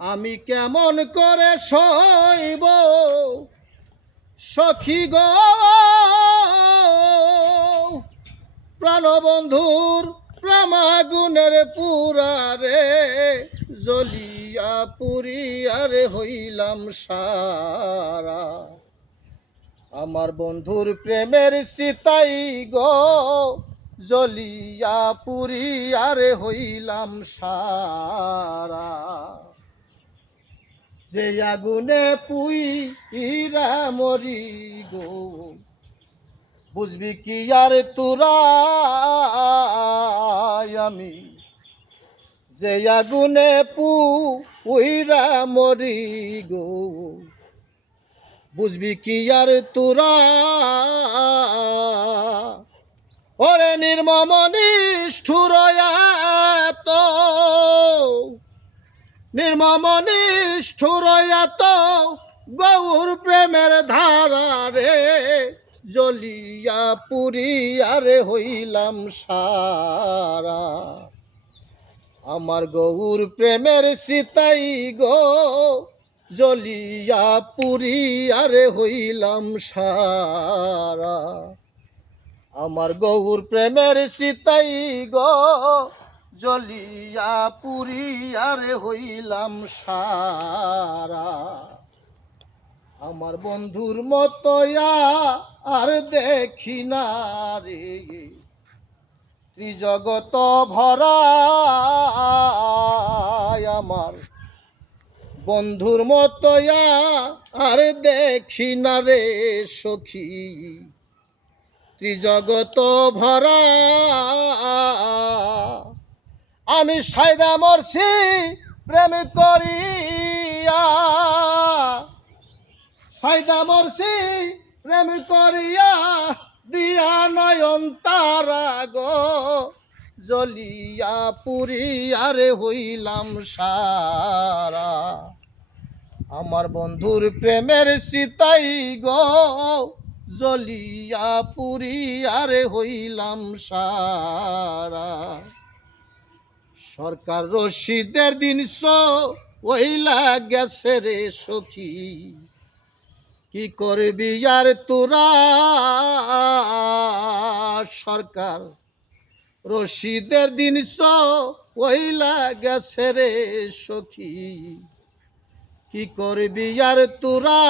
আমি কেমন করে সইব সখী গো প্রাণবন্ধুর প্রেমাগুনের পুরারে জ্বলিয়া পুরিয়ারে হইলাম সারা। আমার বন্ধুর প্রেমের সীতাই গো জ্বলিয়া পুরিয়ারে হইলাম সারা। যে আগুনে পুইরা মরি গো বুঝবি কি আর তোরা আমি। যে আগুনে পুইরা মরি গো বুঝবি কি আর তোরা। ওরে নির্মম নিষ্ঠুর এত নির্মম নিষ্ঠুর এত গৌর প্রেমের ধারা রে জ্বলিয়া পুরিয়ারে হইলাম সারা। আমার গৌর প্রেমের সীতাই গো জ্বলিয়া পুরিয়ারে হইলাম সারা। আমার গৌর প্রেমের সীতাই গো জ্বলিয়া পুরিয়ারে হইলাম সারা। আমার বন্ধুর মতো আর দেখি না রে ত্রিজগত ভরা। আমার বন্ধুর মতো আর দেখি না রে সখী ত্রিজগত ভরা। আমি সাইদা মরছি প্রেম করিয়া সাইদা মরছি প্রেম করিয়া দিয়া নয়ন তারা গো জ্বলিয়া পুরিয়ারে হইলাম সারা। আমার বন্ধুর প্রেমের সীতাই গো জ্বলিয়া পুরিয়ারে হইলাম সারা। সরকার রশিদের দিন ওইলা গেছে রে সখী কি করবি আর তোরা। সরকার রশিদের দিন ওইলা গেছে রে সখী কি করবি আর তোরা।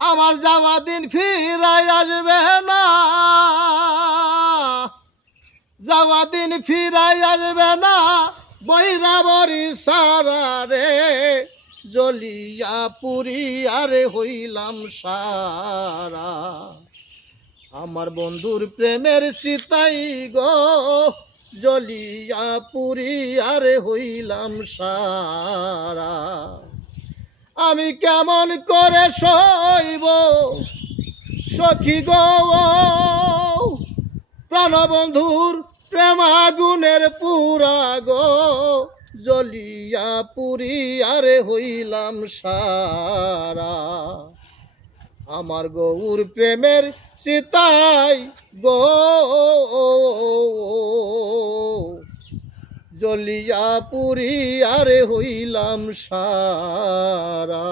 আমার যাওয়া দিন ফিরাই আসবে না যাওয়া দিন ফিরাই আসবে না বৈরাবরী সারা রে জ্বলিয়া পুরিয়ারে হইলাম সারা। আমার বন্ধুর প্রেমের সীতাই গো জ্বলিয়া পুরিয়ারে হইলাম সারা। আমি কেমন করে সইব সখী গো প্রাণবন্ধুর প্রেমাগুনের পুরা গো জ্বলিয়া পুরিয়ারে হইলাম সারা। আমার গৌর প্রেমের সীতাই গো জ্বলিয়া পুরিয়ারে হইলাম সারা।